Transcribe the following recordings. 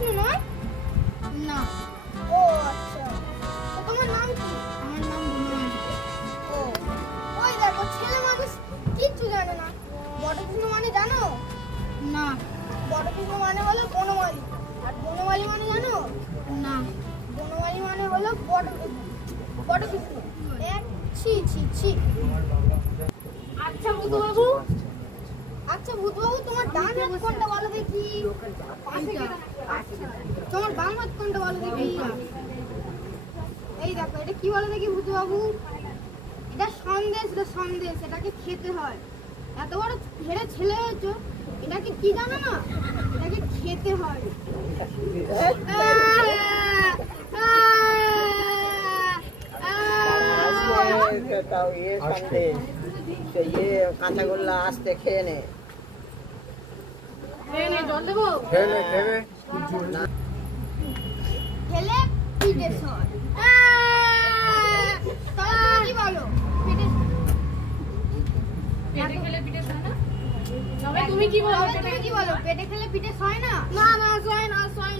বটকৃষ্ণ নয়? না। ও আচ্ছা, তো তোমার নাম কি? আমার নাম বনমালী। ও, ওই দেখো ছেলে মানুষ কিচ্ছু জানে না। বটকৃষ্ণ মানে জানো? না। বটকৃষ্ণ মানে হলো বনমালী, আর বনমালী মানে জানো? না। বনমালী মানে হলো বটকৃষ্ণ। ছি ছি ছি। আচ্ছা ভূতবাবু, তোমার ডান হাত কোনটা বলো দেখি? তোমার বাম হাত কোনটা বলো দেখি? এই দেখো, এটা কি বলো দেখি ভূতবাবু? এটা সন্দেশ, সন্দেশ, এটাকে খেতে হয়। এত বড় হেরে ছেলে হয়েছো, এটাকে কি জানো না? এটাকে খেতে হয়। কাঁচাগোল্লা আসতে খেয়ে নে। জল দেবো? খেলে পিঠে সর। কি বলো? পেটে খেলে পিঠে সয় না? তবে তুমি কি বলো? পেটে খেলে পিঠে সয় না? না, সয়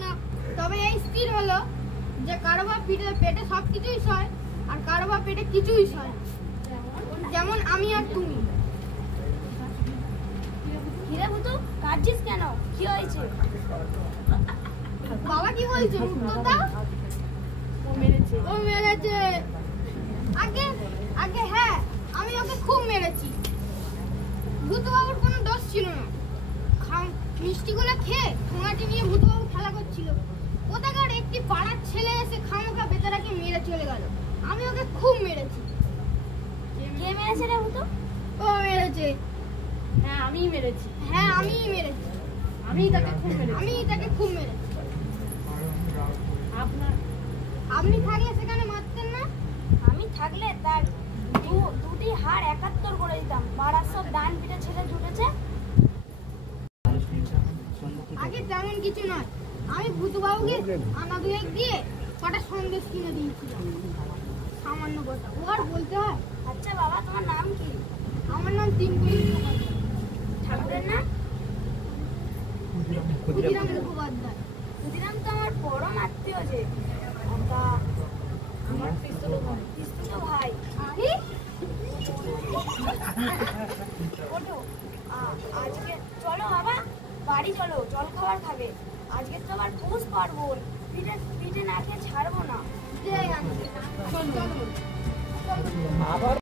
না। তবে এই স্থির হলো যে কারো বা পেটে সব কিছুই সয়, আর কারো বা পেটে কিছুই সয়। যেমন আমি আর তুমি। হিরে ভূতু, কাঁদছিস কেন? কি হয়েছে? বাবা কি বলছে? উত্তর দাও। ও মেরেছে। আগে হ্যাঁ, আমি ওকে খুব মেরেছি। ভূতবাবুর কোনো দোষ ছিল না। মিষ্টিগুলো খেয়ে ঠোঙাটি নিয়ে ভূতবাবু খেলা করছিল। কোথাকার একটি পাড়ার ছেলে এসে খামোখা বেচারাকে মেরে চলে গেল। আমি ওকে খুব মেরেছি। কে মেরেছে রে ভূতু? ও মেরেছে। হ্যাঁ, আমিই মেরেছি। আমি তাকে খুব মেরেছি। আপনি থাকলে সেখানে মারতেন না? আমি থাকলে তার দুটি হাড় ৭১ করে দিতাম। পাড়ার সব ডান পিঠে ছেলে জুটেছে। আগে তেমন কিছু নয়, আমি ভূতবাবুকে আনা দুয়েক দিয়ে কটা সন্দেশ কিনে দিয়েছিলাম। সামান্য কথা, ও আর বলতে হয়? আচ্ছা বাবা, তোমার নাম কি? আমার নাম তিনকুলি মুখোপাধ্যায়। ঠাকুরের নাম? ক্ষুদিরাম মুখোপাধ্যায়। ক্ষুদিরাম তো আমার পরম আত্মীয় যে। তা আমার পিস্তল ভাই। ওঠো, আজকে চলো বাবা, বাড়ি চলো, জল খাবার খাবে। আজকে তো আবার পৌষ পার্বণ, পিঠে না খেয়ে ছাড়বো না। চলো।